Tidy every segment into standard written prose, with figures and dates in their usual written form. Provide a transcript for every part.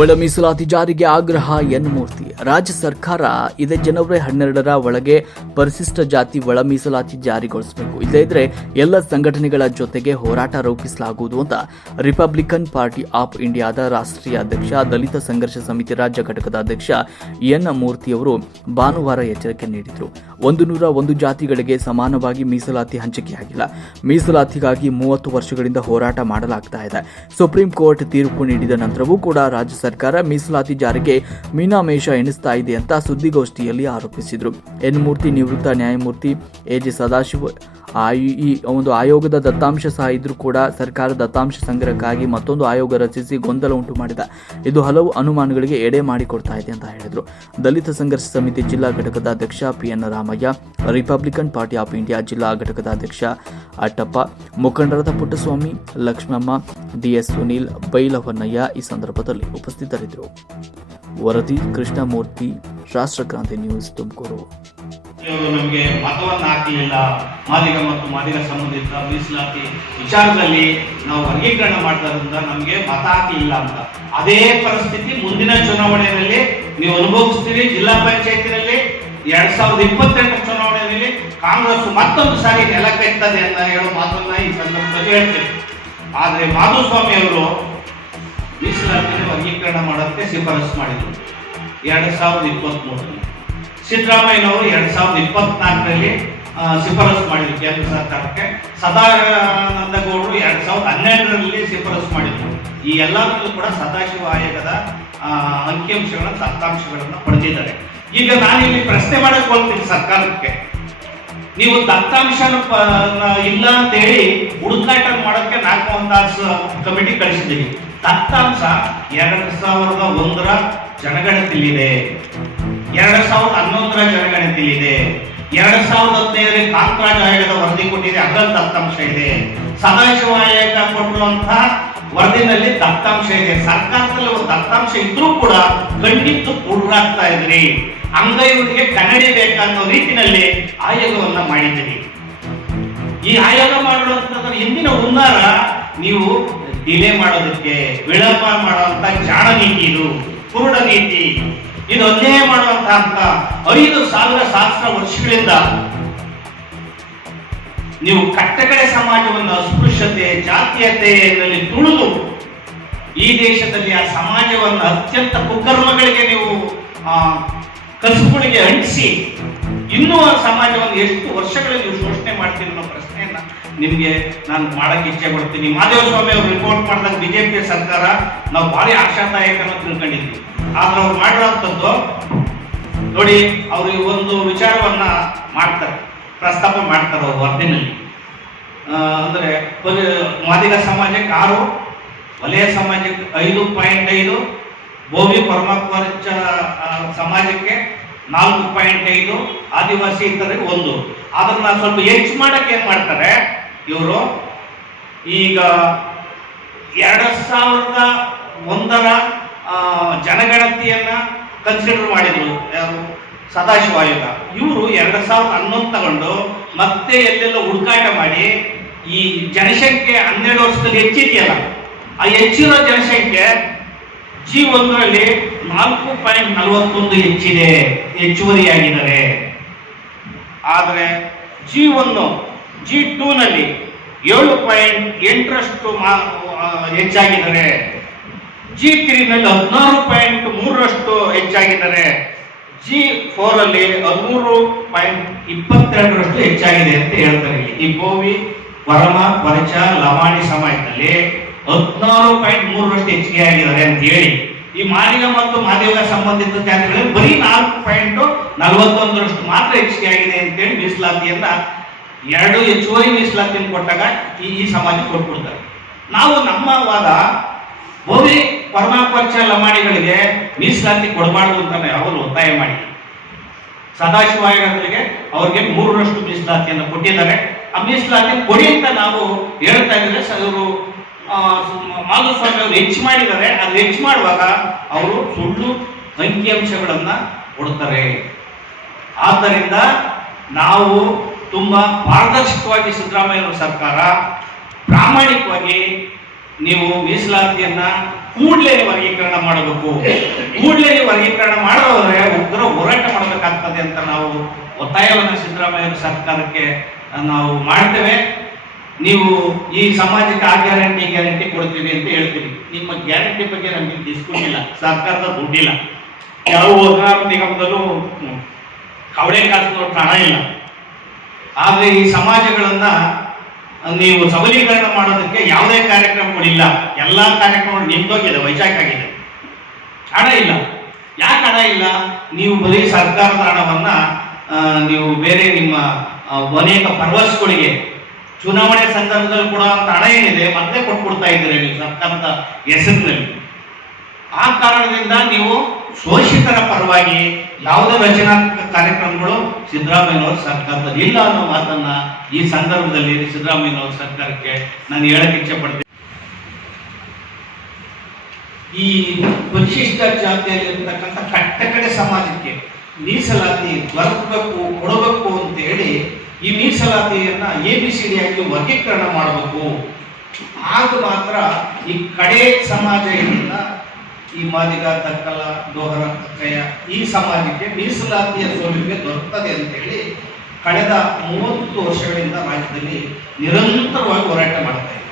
ಒಳ ಮೀಸಲಾತಿ ಜಾರಿಗೆ ಆಗ್ರಹ ಎನ್ ಮೂರ್ತಿ. ರಾಜ್ಯ ಸರ್ಕಾರ ಇದೇ ಜನವರಿ 12ರ ಒಳಗೆ ಪರಿಶಿಷ್ಟ ಜಾತಿ ಒಳ ಮೀಸಲಾತಿ ಜಾರಿಗೊಳಿಸಬೇಕು. ಇಲ್ಲದಿದ್ದರೆ ಎಲ್ಲ ಸಂಘಟನೆಗಳ ಜೊತೆಗೆ ಹೋರಾಟ ರೂಪಿಸಲಾಗುವುದು ಅಂತ ರಿಪಬ್ಲಿಕನ್ ಪಾರ್ಟಿ ಆಫ್ ಇಂಡಿಯಾದ ರಾಷ್ಟ್ರೀಯ ಅಧ್ಯಕ್ಷ, ದಲಿತ ಸಂಘರ್ಷ ಸಮಿತಿ ರಾಜ್ಯ ಘಟಕದ ಅಧ್ಯಕ್ಷ ಎನ್ ಮೂರ್ತಿಯವರು ಭಾನುವಾರ ಎಚ್ಚರಿಕೆ ನೀಡಿದರು. 101 ಜಾತಿಗಳಿಗೆ ಸಮಾನವಾಗಿ ಮೀಸಲಾತಿ ಹಂಚಿಕೆಯಾಗಿಲ್ಲ. ಮೀಸಲಾತಿಗಾಗಿ 30 ವರ್ಷಗಳಿಂದ ಹೋರಾಟ ಮಾಡಲಾಗ್ತಾ ಇದೆ. ಸುಪ್ರೀಂ ಕೋರ್ಟ್ ತೀರ್ಪು ನೀಡಿದ ನಂತರವೂ ಕೂಡ ರಾಜ್ಯ ಸರ್ಕಾರ ಮೀಸಲಾತಿ ಜಾರಿಗೆ ಮೀನಾಮೇಷ ಎಣಿಸ್ತಾ ಇದೆ ಅಂತ ಸುದ್ದಿಗೋಷ್ಠಿಯಲ್ಲಿ ಆರೋಪಿಸಿದರು. ಎನ್ ಮೂರ್ತಿ ನಿವೃತ್ತ ನ್ಯಾಯಮೂರ್ತಿ ಎಜೆ ಸದಾಶಿವ ಈ ಒಂದು ಆಯೋಗದ ದತ್ತಾಂಶ ಸಹ ಇದ್ರೂ ಕೂಡ ಸರ್ಕಾರ ದತ್ತಾಂಶ ಸಂಗ್ರಹಕ್ಕಾಗಿ ಮತ್ತೊಂದು ಆಯೋಗ ರಚಿಸಿ ಗೊಂದಲ ಉಂಟು ಮಾಡಿದೆ. ಇದು ಹಲವು ಅನುಮಾನಗಳಿಗೆ ಎಡೆ ಮಾಡಿಕೊಡ್ತಾ ಇದೆ ಅಂತ ಹೇಳಿದರು. ದಲಿತ ಸಂಘರ್ಷ ಸಮಿತಿ ಜಿಲ್ಲಾ ಘಟಕದ ಅಧ್ಯಕ್ಷ PN Ramaiah, Republican party of India ಜಿಲ್ಲಾ ಘಟಕದ ಅಧ್ಯಕ್ಷ ಅಟ್ಟಪ್ಪ, ಮುಖಂಡರಾದ ಪುಟ್ಟಸ್ವಾಮಿ, ಲಕ್ಷ್ಮಮ್ಮ, DS ಸುನೀಲ್, ಬೈಲವನ್ನಯ್ಯ ಈ ಸಂದರ್ಭದಲ್ಲಿ ಉಪಸ್ಥಿತರಿದ್ದರು. ವರದಿ ಕೃಷ್ಣಮೂರ್ತಿ, ರಾಷ್ಟ್ರಕ್ರಾಂತಿ ನ್ಯೂಸ್, ತುಮಕೂರು. ನಮಗೆ ಮತವನ್ನು ಹಾಕಲಿಲ್ಲ. ಮಾದಿಗ ಮತ್ತು ಮಾದಿಗ ಸಂಬಂಧಿತ ಮೀಸಲಾತಿ ವಿಚಾರದಲ್ಲಿ ನಾವು ವರ್ಗೀಕರಣ ಮಾಡೋದ್ರಿಂದ ನಮಗೆ ಮತ ಹಾಕಲಿಲ್ಲ ಅಂತ. ಅದೇ ಪರಿಸ್ಥಿತಿ ಮುಂದಿನ ಚುನಾವಣೆಯಲ್ಲಿ ನೀವು ಅನುಭವಿಸ್ತೀರಿ. ಜಿಲ್ಲಾ ಪಂಚಾಯತಿನಲ್ಲಿ 2028 ಚುನಾವಣೆಯಲ್ಲಿ ಕಾಂಗ್ರೆಸ್ ಮತ್ತೊಂದು ಸಾರಿ ನೆಲಕ್ಕೆತ್ತದೆ ಅಂತ ಹೇಳೋ ಮಾತನ್ನ ಈ ಸಂದರ್ಭದಲ್ಲಿ ಹೇಳ್ತೀವಿ. ಆದರೆ ಮಾಧುಸ್ವಾಮಿ ಅವರು ಮೀಸಲಾತಿಯನ್ನು ವರ್ಗೀಕರಣ ಮಾಡೋಕ್ಕೆ ಶಿಫಾರಸು ಮಾಡಿದರು 2023. ಸಿದ್ದರಾಮಯ್ಯನವರು 2024ರಲ್ಲಿ ಶಿಫಾರಸು ಮಾಡಿದ್ರು ಕೇಂದ್ರ ಸರ್ಕಾರಕ್ಕೆ. ಸದಾನಂದ ಗೌಡರು 2012ರಲ್ಲಿ ಶಿಫಾರಸು ಮಾಡಿದ್ರು. ಈ ಎಲ್ಲದಕ್ಕೂ ಕೂಡ ಸದಾಶಿವ ಆಯೋಗದ ಅಂಕಿಅಂಶಗಳನ್ನು, ದತ್ತಾಂಶಗಳನ್ನು ಪಡೆದಿದ್ದಾರೆ. ಈಗ ನಾನಿಲ್ಲಿ ಪ್ರಶ್ನೆ ಮಾಡಕ್ ಹೋಗ್ತೀನಿ ಸರ್ಕಾರಕ್ಕೆ, ನೀವು ದತ್ತಾಂಶ ಇಲ್ಲ ಅಂತೇಳಿ ಹುಡುಕಾಟ ಮಾಡೋಕ್ಕೆ 4 ತಾಸು ಕಮಿಟಿ ಕಳಿಸಿದ್ದೀವಿ. ದತ್ತಾಂಶ 2001ರ ಜನಗಣತಿಲಿದೆ, 2011ರ ಜನಗಣತಿಲಿದೆ, 2015ರಲ್ಲಿ ಕಾಂತರಾಜ್ ಆಯೋಗದ ವರದಿ ಕೊಟ್ಟಿದೆ, ಅದರಲ್ಲಿ ದತ್ತಾಂಶ ಇದೆ. ಸದಾಶಿವ ಆಯೋಗ ಕೊಟ್ಟಿರುವಂತಹ ವರದಿನಲ್ಲಿ ದತ್ತಾಂಶ ಇದೆ. ಸರ್ಕಾರದಲ್ಲಿ ಒಂದು ದತ್ತಾಂಶ ಇದ್ರೂ ಕೂಡ ಖಂಡಿತ ಕುರುಡಾಗ್ತಾ ಇದ್ರಿ. ಅಂಗೈವರಿಗೆ ಕನ್ನಡಿ ಬೇಕನ್ನೋ ರೀತಿಯಲ್ಲಿ ಆಯೋಗವನ್ನ ಮಾಡಿದ್ದೀರಿ. ಈ ಆಯೋಗ ಮಾಡುವಂತಂದ್ರೆ ಹಿಂದಿನ ಹುನ್ನಾರ ನೀವು ಡಿಲೇ ಮಾಡೋದಕ್ಕೆ, ವಿಳಂಬ ಮಾಡುವಂತ ಜಾಣ ನೀತಿ, ಇದು ಕುರುಡ ನೀತಿ. ಇದು ಅನ್ಯಾಯ ಮಾಡುವಂತ 5,000 ಸಹಸ್ರ ವರ್ಷಗಳಿಂದ ನೀವು ಕಟ್ಟಕಡೆ ಸಮಾಜವನ್ನು ಅಸ್ಪೃಶ್ಯತೆ, ಜಾತೀಯತೆಯಲ್ಲಿ ತುಳಿದು ಈ ದೇಶದಲ್ಲಿ ಆ ಸಮಾಜವನ್ನು ಅತ್ಯಂತ ಕುಕರ್ಮಗಳಿಗೆ ನೀವು ಕಸುಬುಗಳಿಗೆ ಅಂಟಿಸಿ ಇನ್ನೂ ಆ ಸಮಾಜವನ್ನು ಎಷ್ಟು ವರ್ಷಗಳಲ್ಲಿ ನೀವು ಶೋಷಣೆ ಮಾಡ್ತೀರಿ ಅನ್ನೋ ಪ್ರಶ್ನೆಯನ್ನ ನಿಮ್ಗೆ ನಾನು ಮಾಡಕ್ಕೆ ಇಚ್ಛೆ ಪಡ್ತೀನಿ. ಮಾಧವಸ್ವಾಮಿ ಅವರು ರಿಪೋರ್ಟ್ ಮಾಡಿದಾಗ ಬಿಜೆಪಿ ಸರ್ಕಾರ ನಾವು ಭಾರಿ ಆಶಾದಾಯಕ ತಿಳ್ಕೊಂಡಿದ್ವಿ. ಆದ್ರೆ ಅವ್ರು ಮಾಡಿರೋಂಥದ್ದು ನೋಡಿ, ಅವರು ಒಂದು ವಿಚಾರವನ್ನ ಮಾಡ್ತಾರೆ, ಪ್ರಸ್ತಾಪ ಮಾಡ್ತಾರೆ ಅವ್ರ ವರದಿನಲ್ಲಿ. ಅಂದ್ರೆ ಮಾದಿಗ ಸಮಾಜಕ್ಕೆ 6, ವಲಯ ಸಮಾಜಕ್ಕೆ 5.5, ಬೋವಿ ಪರಮಾತ್ಮರ್ಚ ಸಮಾಜಕ್ಕೆ 4.5, ಆದಿವಾಸಿ ಇತರರಿಗೆ 1. ಅದನ್ನ ಸ್ವಲ್ಪ ಹೆಚ್ಚು ಮಾಡಕ್ಕೆ ಏನ್ ಮಾಡ್ತಾರೆ ಇವರು, ಈಗ 2001ರ ಜನಗಣತಿಯನ್ನ ಕನ್ಸಿಡರ್ ಮಾಡಿದ್ರು ಯಾರು, ಸದಾಶಿವ ಆಯೋಗ. ಇವರು 2011 ತಗೊಂಡು ಮತ್ತೆ ಎಲ್ಲೆಲ್ಲ ಹುಡುಕಾಟ ಮಾಡಿ ಈ ಜನಸಂಖ್ಯೆ 12 ವರ್ಷದಲ್ಲಿ ಹೆಚ್ಚಿದೆಯಲ್ಲ, ಆ ಹೆಚ್ಚಿರೋ ಜನಸಂಖ್ಯೆ G1ರಲ್ಲಿ 4.41 ಹೆಚ್ಚಿದೆ, ಹೆಚ್ಚುವರಿಯಾಗಿದ್ದಾರೆ. ಆದರೆ G1, G2ನಲ್ಲಿ 7.8ರಷ್ಟು ಹೆಚ್ಚಾಗಿದ್ದಾರೆ. G3ನಲ್ಲಿ 16.3ರಷ್ಟು ಹೆಚ್ಚಾಗಿದ್ದಾರೆ. G4ರಲ್ಲಿ 13.22ರಷ್ಟು ಹೆಚ್ಚಾಗಿದೆ ಅಂತ ಹೇಳ್ತಾರೆ. ಈ ಬೋವಿ, ಪರಮ, ಪರಿಚ, ಲಮಾಣಿ ಸಮಾಜದಲ್ಲಿ 14.3ರಷ್ಟು ಹೆಚ್ಚಿಗೆ ಆಗಿದ್ದಾರೆ ಅಂತ ಹೇಳಿ, ಈ ಮಾದಿಗ ಮತ್ತು ಮಾದಿಗ ಸಂಬಂಧಿತ ಜಾತಿಗಳಲ್ಲಿ ಬರೀ 4.41ರಷ್ಟು ಮಾತ್ರ ಹೆಚ್ಚಿಗೆ ಆಗಿದೆ ಅಂತೇಳಿ ಮೀಸಲಾತಿಯನ್ನ 2 ಹೆಚ್ಚುವರಿ ಮೀಸಲಾತಿಯನ್ನು ಕೊಟ್ಟಾಗ ಈ ಸಮಾಜಕ್ಕೆ ಕೊಟ್ಬಿಡ್ತಾರೆ. ನಾವು ನಮ್ಮ ವಾದ, ಬೋವಿ, ಪರಮಾಪರ್ಚ, ಲಮಾಣಿಗಳಿಗೆ ಮೀಸಲಾತಿ ಕೊಡಬಾರ್ದು ಅಂತ ಅವರು ಒತ್ತಾಯ ಮಾಡಿ ಸದಾಶಿವ ಆಯೋಗಗಳಿಗೆ ಅವ್ರಿಗೆ 3ರಷ್ಟು ಮೀಸಲಾತಿಯನ್ನು ಕೊಟ್ಟಿದ್ದಾರೆ. ಆ ಮೀಸಲಾತಿ ಕೊಡಿ ಅಂತ ನಾವು ಹೇಳ್ತಾ ಇದ್ರೆ ಅವರು ಮಾಧುಸ್ವಾಮಿ ಅವರು ಹೆಚ್ಚು ಮಾಡಿದ್ದಾರೆ. ಅದು ಹೆಚ್ಚು ಮಾಡುವಾಗ ಅವರು ಸುಳ್ಳು ಅಂಕಿಅಂಶಗಳನ್ನ ಕೊಡ್ತಾರೆ. ಆದ್ದರಿಂದ ನಾವು ತುಂಬಾ ಪಾರದರ್ಶಕವಾಗಿ ಸಿದ್ದರಾಮಯ್ಯ ಸರ್ಕಾರ ಪ್ರಾಮಾಣಿಕವಾಗಿ ನೀವು ಮೀಸಲಾತಿಯನ್ನ ಕೂಡಲೇ ವರ್ಗೀಕರಣ ಮಾಡಬೇಕು. ಕೂಡಲೇ ವರ್ಗೀಕರಣ ಮಾಡೋದ್ರೆ ಉಗ್ರ ಹೋರಾಟ ಮಾಡಬೇಕಾಗ್ತದೆ ಅಂತ ನಾವು ಒತ್ತಾಯವನ್ನು ಸಿದ್ದರಾಮಯ್ಯ ಸರ್ಕಾರಕ್ಕೆ ನಾವು ಮಾಡ್ತೇವೆ. ನೀವು ಈ ಸಮಾಜಕ್ಕೆ ಆ ಗ್ಯಾರಂಟಿ ಕೊಡ್ತೀವಿ ಅಂತ ಹೇಳ್ತೀವಿ. ನಿಮ್ಮ ಗ್ಯಾರಂಟಿ ಬಗ್ಗೆ ನಮಗೆ ಡಿಸ್ಕೌಂಟ್ ಇಲ್ಲ, ಸರ್ಕಾರದ ದುಡ್ಡಿಲ್ಲ, ಯಾವ ನಿಗಮದಲ್ಲೂ ಕವಡೆ ಕಾಸು ಹಣ ಇಲ್ಲ. ಆದ್ರೆ ಈ ಸಮಾಜಗಳನ್ನ ನೀವು ಸಬಲೀಕರಣ ಮಾಡೋದಕ್ಕೆ ಯಾವುದೇ ಕಾರ್ಯಕ್ರಮಗಳಿಲ್ಲ. ಎಲ್ಲಾ ಕಾರ್ಯಕ್ರಮಗಳು ನಿಂತೋಗಿದೆ, ವೈಶಾಖ ಆಗಿದೆ, ಹಣ ಇಲ್ಲ. ಯಾಕೆ ಹಣ ಇಲ್ಲ? ನೀವು ಬರೀ ಸರ್ಕಾರದ ಹಣವನ್ನ ನೀವು ಬೇರೆ ನಿಮ್ಮ ಅನೇಕ ಪರ್ವಸ್ಗಳಿಗೆ ಚುನಾವಣೆ ಸಂದರ್ಭದಲ್ಲಿ ಕೂಡ ಹಣ ಏನಿದೆ ಮತ್ತೆ ಕೊಟ್ಕೊಡ್ತಾ ಇದ್ದೀರಿ ನೀವು ಸರ್ಕಾರದ ಹೆಸರಿನಲ್ಲಿ. ಆ ಕಾರಣದಿಂದ ನೀವು ಶೋಷಿತರ ಪರವಾಗಿ ಯಾವುದೇ ರಚನಾತ್ಮಕ ಕಾರ್ಯಕ್ರಮಗಳು ಸಿದ್ದರಾಮಯ್ಯನವರ ಸರ್ಕಾರದಲ್ಲಿ ಇಲ್ಲ ಅನ್ನೋ ಮಾತನ್ನ ಈ ಸಂದರ್ಭದಲ್ಲಿ ಸಿದ್ದರಾಮಯ್ಯನವರ ಸರ್ಕಾರಕ್ಕೆ ನಾನು ಹೇಳಕ್ಕೆ ಇಚ್ಛೆ ಪಡ್ತೀನಿ. ಈ ಪರಿಶಿಷ್ಟ ಜಾತಿಯಲ್ಲಿರ್ತಕ್ಕಂಥ ಕಟ್ಟಕಡೆ ಸಮಾಜಕ್ಕೆ ಮೀಸಲಾತಿ ದೊರಕಬೇಕು, ಕೊಡಬೇಕು ಅಂತ ಹೇಳಿ ಈ ಮೀಸಲಾತಿಯನ್ನ ABCD ಆಗಿ ವರ್ಗೀಕರಣ ಮಾಡಬೇಕು. ಆಗ ಮಾತ್ರ ಈ ಕಡೆ ಸಮಾಜ ಏನಿಲ್ಲ, ಈ ಮಾದಿಗ, ದಕ್ಕಲ, ದೋಹರ, ಕಕ್ಕಯ್ಯ ಈ ಸಮಾಜಕ್ಕೆ ಮೀಸಲಾತಿಯ ಸೌಲಭ್ಯ ದೊರಕುತ್ತದೆ ಅಂತೇಳಿ ಕಳೆದ 30 ವರ್ಷಗಳಿಂದ ರಾಜ್ಯದಲ್ಲಿ ನಿರಂತರವಾಗಿ ಹೋರಾಟ ಮಾಡ್ತಾ ಇದೆ.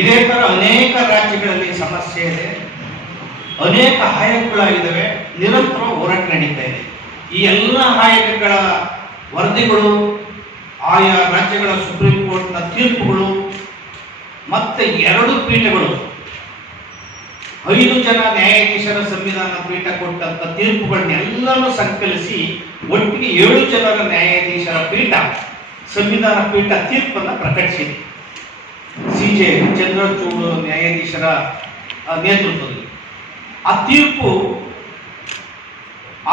ಇದೇ ತರ ಅನೇಕ ರಾಜ್ಯಗಳಲ್ಲಿ ಸಮಸ್ಯೆ ಇದೆ, ಅನೇಕ ಆಯೋಗಗಳಾಗಿದ್ದಾವೆ, ನಿರಂತರ ಹೋರಾಟ ನಡೀತಾ ಇದೆ. ಈ ಎಲ್ಲ ಆಯೋಗಗಳ ವರದಿಗಳು, ಆಯಾ ರಾಜ್ಯಗಳ ಸುಪ್ರೀಂ ಕೋರ್ಟ್ನ ತೀರ್ಪುಗಳು, ಮತ್ತೆ 2 ಪೀಠಗಳು, 5 ಜನ ನ್ಯಾಯಾಧೀಶರ ಸಂವಿಧಾನ ಪೀಠ ಕೊಟ್ಟಂತ ತೀರ್ಪುಗಳನ್ನೆಲ್ಲನೂ ಸಂಕಲಿಸಿ ಒಟ್ಟಿಗೆ 7 ಜನರ ನ್ಯಾಯಾಧೀಶರ ಪೀಠ ಸಂವಿಧಾನ ಪೀಠ ತೀರ್ಪನ್ನು ಪ್ರಕಟಿಸಿದೆ. CJ ಚಂದ್ರಚೂಡ್ ನ್ಯಾಯಾಧೀಶರ ನೇತೃತ್ವದಲ್ಲಿ ಆ ತೀರ್ಪು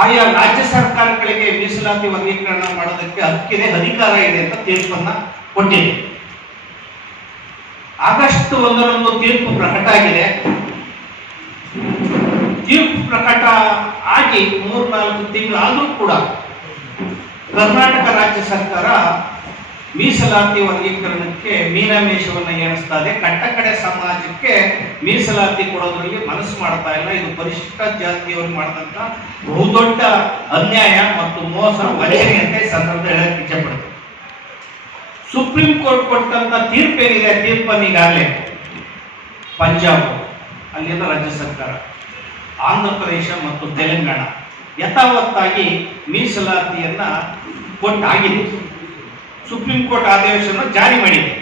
ಆಯಾ ರಾಜ್ಯ ಸರ್ಕಾರಗಳಿಗೆ ಮೀಸಲಾತಿ ವರ್ಗೀಕರಣ ಮಾಡೋದಕ್ಕೆ ಹಕ್ಕಿದೆ, ಅಧಿಕಾರ ಇದೆ ಅಂತ ತೀರ್ಪನ್ನ ಕೊಟ್ಟಿದೆ. ಆಗಸ್ಟ್ 1ರಂದು ತೀರ್ಪು ಪ್ರಕಟ ಆಗಿದೆ. ತೀರ್ಪು ಪ್ರಕಟ ಆಗಿ 3-4 ತಿಂಗಳಾದರೂ ಕೂಡ ಕರ್ನಾಟಕ ರಾಜ್ಯ ಸರ್ಕಾರ ಮೀಸಲಾತಿ ವರ್ಗೀಕರಣಕ್ಕೆ ಮೀನಾಮೇಷವನ್ನು ಎಣಿಸ್ತಾ ಇದೆ. ಕಟ್ಟಕಡೆ ಸಮಾಜಕ್ಕೆ ಮೀಸಲಾತಿ ಕೊಡೋದ್ರಲ್ಲಿ ಮನಸ್ಸು ಮಾಡ್ತಾ ಇಲ್ಲ. ಇದು ಪರಿಶಿಷ್ಟ ಜಾತಿಯವರು ಮಾಡಿದಂತ ಬಹುದೊಡ್ಡ ಅನ್ಯಾಯ ಮತ್ತು ಮೋಸ, ವಂಚನೆ ಅಂತ ಈ ಸಂದರ್ಭದಲ್ಲಿ ಹೇಳಕ್ಕೆ ಇಚ್ಛೆ ಪಡ್ತೇವೆ. ಸುಪ್ರೀಂ ಕೋರ್ಟ್ ಕೊಟ್ಟಂತ ತೀರ್ಪೇನಿದೆ, ತೀರ್ಪನ್ನು ಈಗಾಗಲೇ ಪಂಜಾಬ್, ಅಲ್ಲಿಂದ ರಾಜ್ಯ ಸರ್ಕಾರ, ಆಂಧ್ರ ಪ್ರದೇಶ ಮತ್ತು ತೆಲಂಗಾಣ ಯಥಾವತ್ತಾಗಿ ಮೀಸಲಾತಿಯನ್ನ ಕೊಟ್ಟಾಗಿದೆ. ಸುಪ್ರೀಂ ಕೋರ್ಟ್ ಆದೇಶವನ್ನು ಜಾರಿ ಮಾಡಿದೆ.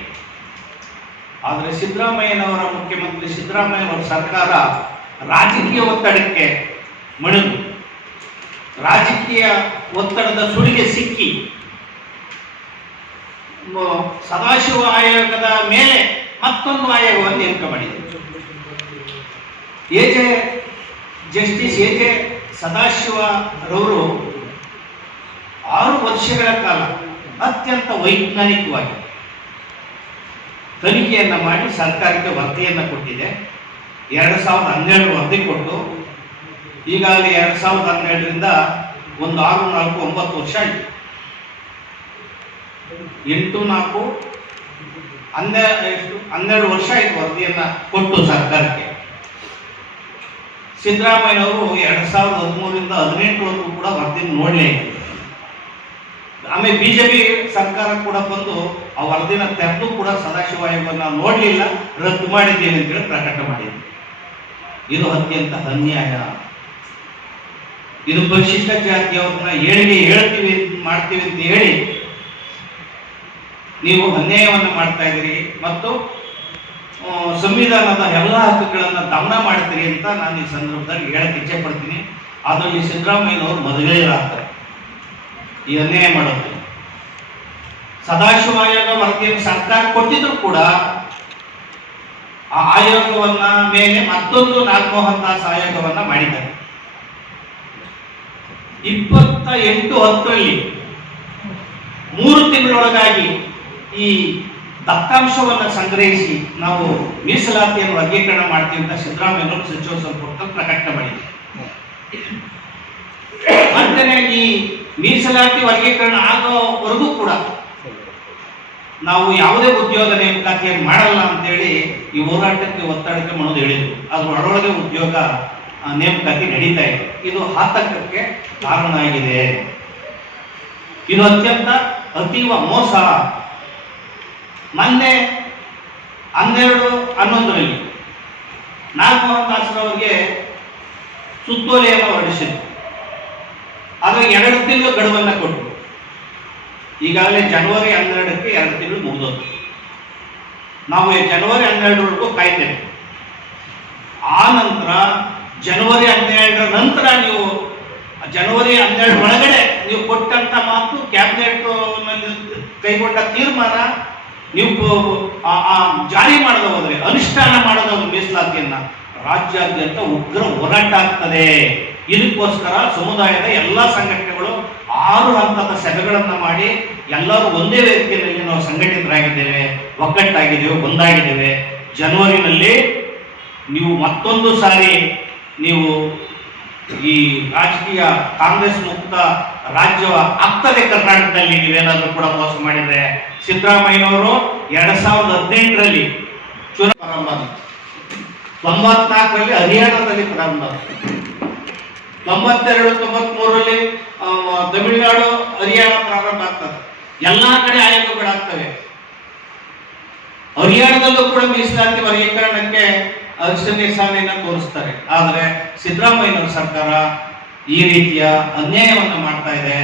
ಆದರೆ ಸಿದ್ದರಾಮಯ್ಯನವರ ಮುಖ್ಯಮಂತ್ರಿ ಸಿದ್ದರಾಮಯ್ಯನವರ ಸರ್ಕಾರ ರಾಜಕೀಯ ಒತ್ತಡಕ್ಕೆ ಮಣಿದು, ರಾಜಕೀಯ ಒತ್ತಡದ ಸುಳಿಗೆ ಸಿಕ್ಕಿ ಸದಾಶಿವ ಆಯೋಗದ ಮೇಲೆ ಮತ್ತೊಂದು ಆಯೋಗವನ್ನು ನೇಮಕ ಮಾಡಿದೆ. ಜಸ್ಟಿಸ್ ಎ ಜೆ ಸದಾಶಿವ ರವರು 6 ವರ್ಷಗಳ ಕಾಲ ಅತ್ಯಂತ ವೈಜ್ಞಾನಿಕವಾಗಿ ತನಿಖೆಯನ್ನ ಮಾಡಿ ಸರ್ಕಾರಕ್ಕೆ ವರದಿಯನ್ನು ಕೊಟ್ಟಿದೆ. 2012 ವರದಿ ಕೊಟ್ಟು ಈಗಾಗಲೇ 2012ರಿಂದ 1, 6, 4, 9 ವರ್ಷ ಆಯಿತು. 8, 4, 12 ವರ್ಷ ಆಯಿತು ವರದಿಯನ್ನ ಕೊಟ್ಟು ಸರ್ಕಾರಕ್ಕೆ. ಸಿದ್ದರಾಮಯ್ಯನವರು 2013ರಿಂದ 2018ವರೆಗೂ ಕೂಡ ವರದಿಯನ್ನು ನೋಡಲೇ ಇಲ್ಲ. ಆಮೇಲೆ ಬಿಜೆಪಿ ಸರ್ಕಾರ ಕೂಡ ಬಂದು ಆ ವರದಿನ ತೆರೆದು ಕೂಡ ಸದಾಶಿವ ಆಯೋಗವನ್ನು ನೋಡಲಿಲ್ಲ, ರದ್ದು ಮಾಡಿದ್ದೇವೆ ಅಂತೇಳಿ ಪ್ರಕಟ ಮಾಡಿದೆ. ಇದು ಅತ್ಯಂತ ಅನ್ಯಾಯ. ಇದು ಪರಿಶಿಷ್ಟ ಜಾತಿಯವ್ರನ್ನ ಹೇಳ್ತೀವಿ ಮಾಡ್ತೀವಿ ಅಂತ ಹೇಳಿ ನೀವು ಅನ್ಯಾಯವನ್ನು ಮಾಡ್ತಾ ಇದ್ದೀರಿ ಮತ್ತು ಸಂವಿಧಾನದ ಎಲ್ಲ ಹಕ್ಕುಗಳನ್ನು ದಮನ ಮಾಡ್ತೀರಿ ಅಂತ ನಾನು ಈ ಸಂದರ್ಭದಲ್ಲಿ ಹೇಳಕ್ಕೆ ಇಚ್ಛೆ ಪಡ್ತೀನಿ. ಅದರಲ್ಲಿ ಸಿದ್ದರಾಮಯ್ಯನವರು ಮೊದಲೇರಾಗ್ತಾರೆ ಈ ಅನ್ಯಾಯ ಮಾಡೋದು. ಸದಾಶಿವ ಆಯೋಗ ವರದಿಯನ್ನು ಸರ್ಕಾರ ಕೊಟ್ಟಿದ್ರು ಕೂಡ ಆ ಆಯೋಗವನ್ನ ಮೇಲೆ ಮತ್ತೊಂದು ನಾಗಮೋಹನ್ ದಾಸ್ ಆಯೋಗವನ್ನ ಮಾಡಿದ್ದಾರೆ. 28/10ರಲ್ಲಿ 3 ತಿಂಗಳೊಳಗಾಗಿ ಈ ದತ್ತಾಂಶವನ್ನು ಸಂಗ್ರಹಿಸಿ ನಾವು ಮೀಸಲಾತಿಯನ್ನು ವರ್ಗೀಕರಣ ಮಾಡ್ತೀವಿ ಅಂತ ಸಿದ್ದರಾಮಯ್ಯನವರು ಸಚಿವ ಸಂಪುಟದಲ್ಲಿ ಪ್ರಕಟಣೆ ಮಾಡಿದೆ. ಮತ್ತೆ ಈ ಮೀಸಲಾತಿ ವರ್ಗೀಕರಣ ಆಗೋವರೆಗೂ ಕೂಡ ನಾವು ಯಾವುದೇ ಉದ್ಯೋಗ ನೇಮಕಾತಿಯನ್ನು ಮಾಡಲ್ಲ ಅಂತೇಳಿ ಈ ಹೋರಾಟಕ್ಕೆ ಒತ್ತಡಕ್ಕೆ ಮನೋದು ಹೇಳಿದ್ರು. ಅದ್ರ ಒಳಗೆ ಉದ್ಯೋಗ ನೇಮಕಾತಿ ನಡೀತಾ ಇದೆ. ಇದು ಆತಂಕಕ್ಕೆ ಕಾರಣ ಆಗಿದೆ. ಇದು ಅತ್ಯಂತ ಅತೀವ ಮೋಸ. ಮೊನ್ನೆ 12/11 ನಾಗಮೋಹನ್ ದಾಸರವರಿಗೆ ಸುತ್ತೋಲೆಯನ್ನು ಹೊರಡಿಸಿದ್ರು. ಆದರೆ 2 ತಿಂಗಳು ಗಡುವನ್ನು ಕೊಟ್ಟರು. ಈಗಾಗಲೇ ಜನವರಿ 12ಕ್ಕೆ 2 ತಿಂಗಳು ಮುಗಿದೋದು. ನಾವು ಜನವರಿ 12ರವರೆಗೂ ಕಾಯ್ತೇವೆ. ಆ ನಂತರ ಜನವರಿ 12ರ ನಂತರ ನೀವು ಜನವರಿ 12 ಒಳಗಡೆ ನೀವು ಕೊಟ್ಟಂತ ಮಾತು, ಕ್ಯಾಬಿನೆಟ್ ಕೈಗೊಂಡ ತೀರ್ಮಾನ ನೀವು ಜಾರಿ ಮಾಡದ ಹೋದ್ರೆ, ಅನುಷ್ಠಾನ ಮಾಡದ ಮೀಸಲಾತಿಯನ್ನ ರಾಜ್ಯಾದ್ಯಂತ ಉಗ್ರ ಹೋರಾಟ ಆಗ್ತದೆ. ಇದಕ್ಕೋಸ್ಕರ ಸಮುದಾಯದ ಎಲ್ಲಾ ಸಂಘಟನೆಗಳು 6 ಹಂತದ ಸಭೆಗಳನ್ನ ಮಾಡಿ ಎಲ್ಲರೂ ಒಂದೇ ವೇದಿಕೆಯಲ್ಲಿ ನಾವು ಸಂಘಟಿತರಾಗಿದ್ದೇವೆ, ಒಗ್ಗಟ್ಟಾಗಿದ್ದೇವೆ, ಒಂದಾಗಿದ್ದೇವೆ. ಜನವರಿನಲ್ಲಿ ನೀವು ಮತ್ತೊಂದು ಸಾರಿ ನೀವು ಈ ರಾಜಕೀಯ ಕಾಂಗ್ರೆಸ್ ಮುಕ್ತ ರಾಜ್ಯ ಆಗ್ತದೆ ಕರ್ನಾಟಕದಲ್ಲಿ. ನೀವೇನಾದ್ರೂ ಕೂಡ ಮೋಸ ಮಾಡಿದ್ರೆ, ಸಿದ್ದರಾಮಯ್ಯನವರು 2018ರಲ್ಲಿ ಚುನಾವಣೆ ಪ್ರಾರಂಭ, 94ರಲ್ಲಿ ಹರಿಯಾಣದಲ್ಲಿ ಪ್ರಾರಂಭ, 92-93ರಲ್ಲಿ ತಮಿಳುನಾಡು ಹರಿಯಾಣ ಪ್ರಾರಂಭ ಆಗ್ತದೆ. ಎಲ್ಲಾ ಕಡೆ ಆಯೋಗಗಳಾಗ್ತವೆ. ಹರಿಯಾಣದಲ್ಲೂ ಕೂಡ ಮೀಸಲಾತಿ ವರ್ಗೀಕರಣಕ್ಕೆ ಅರ್ಶನಿಸಾನೆಯನ್ನ ತೋರಿಸ್ತಾರೆ. ಆದರೆ ಸಿದ್ದರಾಮಯ್ಯನವರ ಸರ್ಕಾರ ಈ ರೀತಿಯ ಅನ್ಯಾಯವನ್ನ ಮಾಡ್ತಾ ಇದೆ.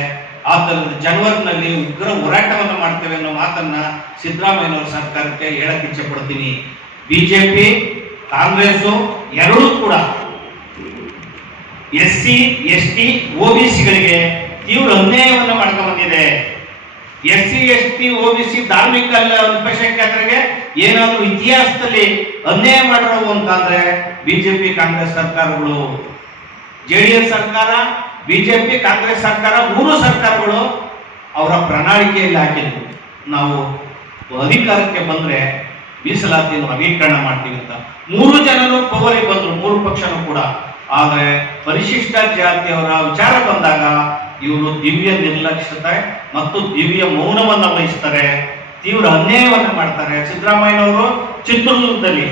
ಆ ತರದ ಜನವರಿನಲ್ಲಿ ಉಗ್ರ ಹೋರಾಟವನ್ನು ಮಾಡ್ತೇವೆ ಅನ್ನೋ ಮಾತನ್ನ ಸಿದ್ದರಾಮಯ್ಯನವರ ಸರ್ಕಾರಕ್ಕೆ ಹೇಳಕ್ ಇಚ್ಛೆ ಪಡ್ತೀನಿ. ಬಿಜೆಪಿ ಕಾಂಗ್ರೆಸ್ ಎರಡೂ ಕೂಡ SC ST OBCಗಳಿಗೆ ತೀವ್ರ ಅನ್ಯಾಯವನ್ನು ಮಾಡ್ಕೊಂಡು ಬಂದಿದೆ. SC ST OBC ಧಾರ್ಮಿಕ ಅಲ್ಪಸಂಖ್ಯಾತರಿಗೆ ಏನಾದ್ರೂ ಇತಿಹಾಸದಲ್ಲಿ ಅನ್ಯಾಯ ಮಾಡಿರೋ ಅಂತಂದ್ರೆ ಬಿಜೆಪಿ ಕಾಂಗ್ರೆಸ್ ಸರ್ಕಾರಗಳು, JDS ಸರ್ಕಾರ, ಬಿಜೆಪಿ ಕಾಂಗ್ರೆಸ್ ಸರ್ಕಾರ, 3 ಸರ್ಕಾರಗಳು ಅವರ ಪ್ರಣಾಳಿಕೆಯಲ್ಲಿ ಹಾಕಿದ್ರು, ನಾವು ಅಧಿಕಾರಕ್ಕೆ ಬಂದ್ರೆ ಮೀಸಲಾತಿಯನ್ನು ವರ್ಗೀಕರಣ ಮಾಡ್ತೀವಿ ಅಂತ. 3 ಜನರು ಪವರಿಗೆ ಬಂದ್ರು, 3 ಪಕ್ಷನೂ ಕೂಡ. ಆದ್ರೆ ಪರಿಶಿಷ್ಟ ಜಾತಿಯವರ ವಿಚಾರ ಬಂದಾಗ ಇವರು ದಿವ್ಯ ನಿರ್ಲಕ್ಷ್ಯತೆ ಮತ್ತು ದಿವ್ಯ ಮೌನವನ್ನ ವಹಿಸ್ತಾರೆ, ತೀವ್ರ ಅನ್ಯಾಯವನ್ನ ಮಾಡ್ತಾರೆ. ಸಿದ್ದರಾಮಯ್ಯನವರು ಚಿತ್ರದುರ್ಗದಲ್ಲಿ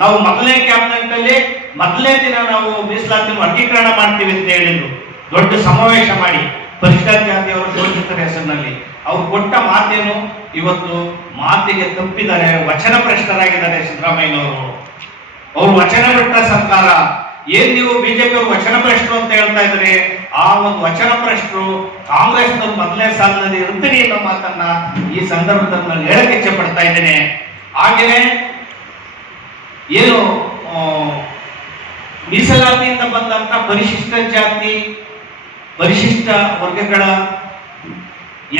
ನಾವು ಮೊದಲನೇ ಕ್ಯಾಬಿನೆಟ್ ಅಲ್ಲಿ ಮೊದಲನೇ ದಿನ ನಾವು ಮೀಸಲಾತಿ ವರ್ಗೀಕರಣ ಮಾಡ್ತೀವಿ ಅಂತ ಹೇಳಿದ್ರು. ದೊಡ್ಡ ಸಮಾವೇಶ ಮಾಡಿ ಪರಿಶಿಷ್ಟ ಜಾತಿಯವರ ಶೋಷಿತರ ಹೆಸರಿನಲ್ಲಿ ಅವ್ರು ಕೊಟ್ಟ ಮಾತೇನು, ಇವತ್ತು ಮಾತಿಗೆ ತಪ್ಪಿದ್ದಾರೆ, ವಚನ ಭ್ರಷ್ಟರಾಗಿದ್ದಾರೆ ಸಿದ್ದರಾಮಯ್ಯನವರು. ಅವರು ವಚನ ಭ್ರಷ್ಟ ಸರ್ಕಾರ. ಏನ್ ನೀವು ಬಿಜೆಪಿ ಅವರು ವಚನ ಭ್ರಷ್ಟರು ಅಂತ ಹೇಳ್ತಾ ಇದ್ರೆ, ಆ ಒಂದು ವಚನ ಭ್ರಷ್ಟರು ಕಾಂಗ್ರೆಸ್ನವ್ರು ಮೊದಲನೇ ಸಾಲಿನಲ್ಲಿ ಇರ್ತೀನಿ ಅನ್ನೋ ಮಾತನ್ನ ಈ ಸಂದರ್ಭದಲ್ಲಿ ನಾನು ಹೇಳಕ್ಕೆ ಇಚ್ಛೆ ಪಡ್ತಾ ಇದ್ದೇನೆ. ಹಾಗೆಯೇ ಏನು ಮೀಸಲಾತಿಯಿಂದ ಬಂದಂತ ಪರಿಶಿಷ್ಟ ಜಾತಿ ಪರಿಶಿಷ್ಟ ವರ್ಗಗಳ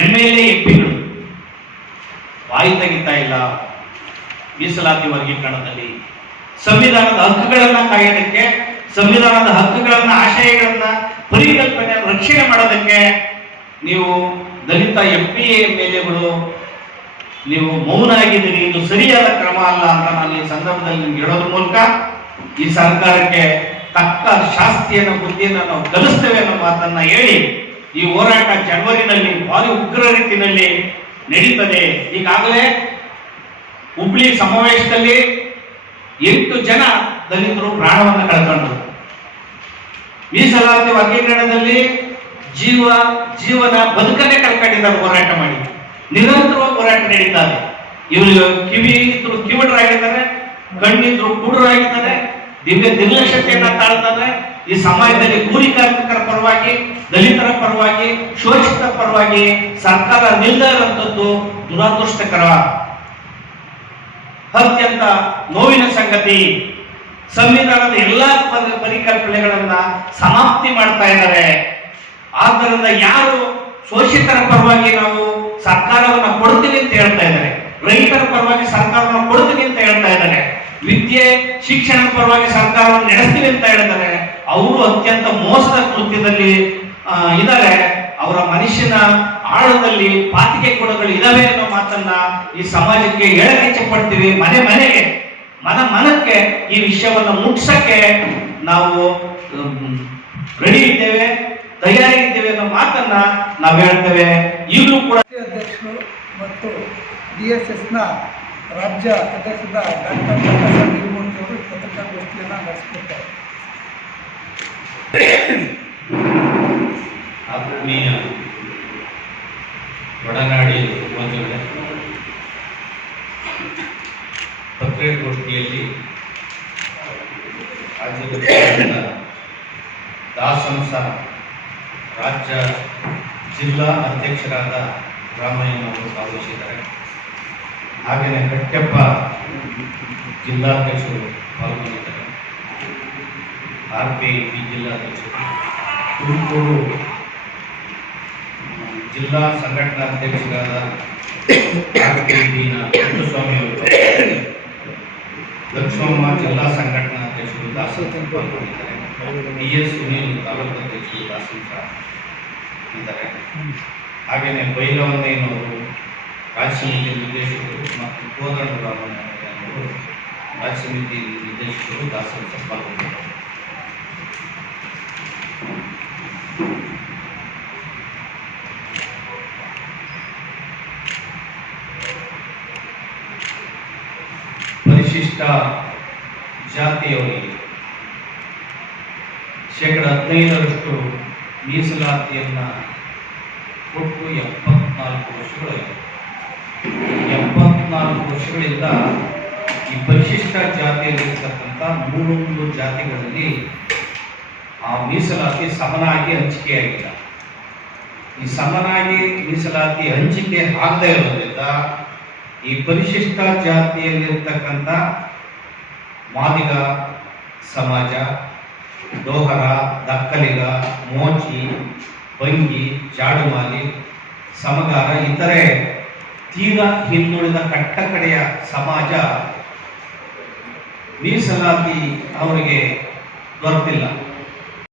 MLA MP ಗಳು ಬಾಯಿ ತೆಗಿತಾ ಇಲ್ಲ ಮೀಸಲಾತಿ ವರ್ಗೀಕರಣದಲ್ಲಿ. ಸಂವಿಧಾನದ ಹಕ್ಕುಗಳನ್ನ ಕಾಯೋದಕ್ಕೆ, ಸಂವಿಧಾನದ ಹಕ್ಕುಗಳನ್ನ, ಆಶಯಗಳನ್ನ, ಪರಿಕಲ್ಪನೆ ರಕ್ಷಣೆ ಮಾಡೋದಕ್ಕೆ ನೀವು ದಲಿತ MPA MLAಗಳು ನೀವು ಮೌನ ಆಗಿದ್ದೀರಿ. ಇದು ಸರಿಯಾದ ಕ್ರಮ ಅಲ್ಲ ಅಂತ ನಾನು ಈ ಸಂದರ್ಭದಲ್ಲಿ ನಿಮ್ಗೆ ಹೇಳೋದ್ರ ಮೂಲಕ ಈ ಸರ್ಕಾರಕ್ಕೆ ತಕ್ಕ ಶಾಸ್ತಿಯನ್ನು, ಬುದ್ಧಿಯನ್ನು ನಾವು ಕಲಿಸ್ತೇವೆ ಅನ್ನೋ ಮಾತನ್ನ ಹೇಳಿ, ಈ ಹೋರಾಟ ಜನವರಿನಲ್ಲಿ ಭಾರಿ ಉಗ್ರ ರೀತಿಯಲ್ಲಿ ನಡೀತದೆ. ಈಗಾಗಲೇ ಹುಬ್ಳಿ ಸಮಾವೇಶದಲ್ಲಿ 8 ಜನ ದಲಿತರು ಪ್ರಾಣವನ್ನು ಕಳ್ಕೊಂಡ್ರು. ಮೀಸಲಾತಿ ವರ್ಗೀಕರಣದಲ್ಲಿ ಜೀವನ ಬದುಕನ್ನೇ ಕಳ್ಕೊಂಡಿದ್ದಾರೆ ಹೋರಾಟ ಮಾಡಿ. ನಿರಂತರವಾಗಿ ಹೋರಾಟ ನಡೀತಾರೆ. ಇವರು ಕಿವಿ ಇದ್ರು ಕಿವಿಡರಾಗಿದ್ದಾರೆ, ಕಣ್ಣಿದ್ರು ಕುರುಡರಾಗಿದ್ದಾರೆ, ದಿವ್ಯ ನಿರ್ಲಕ್ಷ್ಯತೆಯನ್ನ ತಾಳ್ತಾರೆ. ಈ ಸಮಾಜದಲ್ಲಿ ಕೂಲಿ ಕಾರ್ಮಿಕರ ಪರವಾಗಿ, ದಲಿತರ ಪರವಾಗಿ, ಶೋಷಿತರ ಪರವಾಗಿ ಸರ್ಕಾರ ನಿಲ್ಲದ ಇರುವಂತದ್ದು ದುರದೃಷ್ಟಕರ, ಅತ್ಯಂತ ನೋವಿನ ಸಂಗತಿ. ಸಂವಿಧಾನದ ಎಲ್ಲಾ ಪರಿಕಲ್ಪನೆಗಳನ್ನ ಸಮಾಪ್ತಿ ಮಾಡ್ತಾ ಇದ್ದಾರೆ. ಆದ್ದರಿಂದ ಯಾರು ಶೋಷಿತರ ಪರವಾಗಿ ನಾವು ಸರ್ಕಾರವನ್ನ ಕೊಡ್ತೀವಿ ಅಂತ ಹೇಳ್ತಾ ಇದ್ದಾರೆ, ರೈತರ ಪರವಾಗಿ ಸರ್ಕಾರವನ್ನು ಕೊಡ್ತೀವಿ ಅಂತ ಹೇಳ್ತಾ ಇದ್ದಾರೆ, ವಿದ್ಯೆ ಶಿಕ್ಷಣದ ಪರವಾಗಿ ಸರ್ಕಾರವನ್ನು ನಡೆಸ್ತೀವಿ ಅಂತ ಹೇಳ್ತಾರೆ, ಅವರು ಅತ್ಯಂತ ಮೋಸದ ಕೃತ್ಯದಲ್ಲಿ ಇದ್ದಾರೆ. ಅವರ ಮನುಷ್ಯನ ಆಳದಲ್ಲಿ ಪಾತಿಕೆ ಗುಣಗಳು ಇದಾವೆ ಅನ್ನೋ ಮಾತನ್ನ ಈ ಸಮಾಜಕ್ಕೆ ಹೇಳಕ್ಕೆ ಇಚ್ಛೆ ಪಡ್ತೀವಿ. ಮನೆಗೆ ಮನಕ್ಕೆ ಈ ವಿಷಯವನ್ನು ಮುಟ್ಸಕ್ಕೆ ನಾವು ರೆಡಿ ಇದ್ದೇವೆ, ತಯಾರಿ ಇದ್ದೇವೆ ಅನ್ನೋ ಮಾತನ್ನ ನಾವು ಹೇಳ್ತೇವೆ. ಈಗಲೂ ಕೂಡ ಅಧ್ಯಕ್ಷರು ಮತ್ತು DSSನ ರಾಜ್ಯ ಅಧ್ಯಕ್ಷರಾದ ಡಾಕ್ಟರ್ ಬಾಬಾಸಾಹೇಬ್ ನಿರ್ಮೂರ್ತಿ ಅವರು ಪತ್ರಿಕಾಗೋಷ್ಠಿಯನ್ನು ನಡೆಸಿಕೊಡ್ತಾರೆ. ಆತ್ಮೀಯ ಒಡನಾಡಿ ಬಂಧುಗಳೇ, ಪತ್ರಿಕಾಗೋಷ್ಠಿಯಲ್ಲಿ ರಾಜ್ಯದ ದಾಸಂಸ ರಾಜ್ಯ ಜಿಲ್ಲಾ ಅಧ್ಯಕ್ಷರಾದ ರಾಮಯ್ಯನವರು ಭಾಗವಹಿಸಿದ್ದಾರೆ. ಹಾಗೆಯೇ ಕಟ್ಟೆಪ್ಪ ಜಿಲ್ಲಾಧ್ಯಕ್ಷರು ಪಾಲ್ಗೊಂಡಿದ್ದಾರೆ. RPI ಜಿಲ್ಲಾಧ್ಯಕ್ಷರು, ತುಮಕೂರು ಜಿಲ್ಲಾ ಸಂಘಟನಾಧ್ಯಕ್ಷರಾದ RPI ಪುಟ್ಟಸ್ವಾಮಿ ಅವರು, ಲಕ್ಷ್ಮಮ್ಮ ಜಿಲ್ಲಾ ಸಂಘಟನಾಧ್ಯಕ್ಷರು ದಾಸಂಸ ಪಾಲ್ಗೊಂಡಿದ್ದಾರೆ. DS ಸುನೀಲ್ ತಾಲೂಕು ಅಧ್ಯಕ್ಷರು ದಾಸಂಸ ಇದ್ದಾರೆ. ಹಾಗೆಯೇ ಬೈಲವನ್ನೇನವರು ರಾಜ್ಯ ಸಮಿತಿ ನಿರ್ದೇಶಕರು ಮತ್ತು ಕೋದಂಡರಾಮಯ್ಯನವರು ರಾಜ್ಯ ಸಮಿತಿ ನಿರ್ದೇಶಕರು ದಾಸಂಸ ಪಾಲ್ಗೊಂಡಿದ್ದಾರೆ. ಪರಿಶಿಷ್ಟ ಜಾತಿಯವರಿಗೆ 15% ಮೀಸಲಾತಿಯನ್ನು ಕೊಟ್ಟು 74 ವರ್ಷಗಳಾಗಿದೆ. 74 ವರ್ಷಗಳಿಂದ ಈ ಪರಿಶಿಷ್ಟ ಜಾತಿಯಲ್ಲಿರ್ತಕ್ಕಂಥ 3 ಜಾತಿಗಳಲ್ಲಿ ಆ ಮೀಸಲಾತಿ ಸಮನಾಗಿ ಹಂಚಿಕೆಯಾಗಿಲ್ಲ. ಈ ಸಮನಾಗಿ ಮೀಸಲಾತಿ ಹಂಚಿಕೆ ಆಗದೇ ಇರೋದ್ರಿಂದ ಈ ಪರಿಶಿಷ್ಟ ಜಾತಿಯಲ್ಲಿರ್ತಕ್ಕಂಥ ಮಾದಿಗ ಸಮಾಜ, ಡೋಹರ, ದಕ್ಕಲಿಗ, ಮೋಚಿ, ಬಂಗಿ, ಜಾಡುಮಾಲಿ, ಸಮಗಾರ ಇತರೆ ತೀರಾ ಹಿಂದುಳಿದ ಕಟ್ಟಕಡೆಯ ಸಮಾಜ ಮೀಸಲಾತಿ ಅವರಿಗೆ ದೊರೆತಿಲ್ಲ.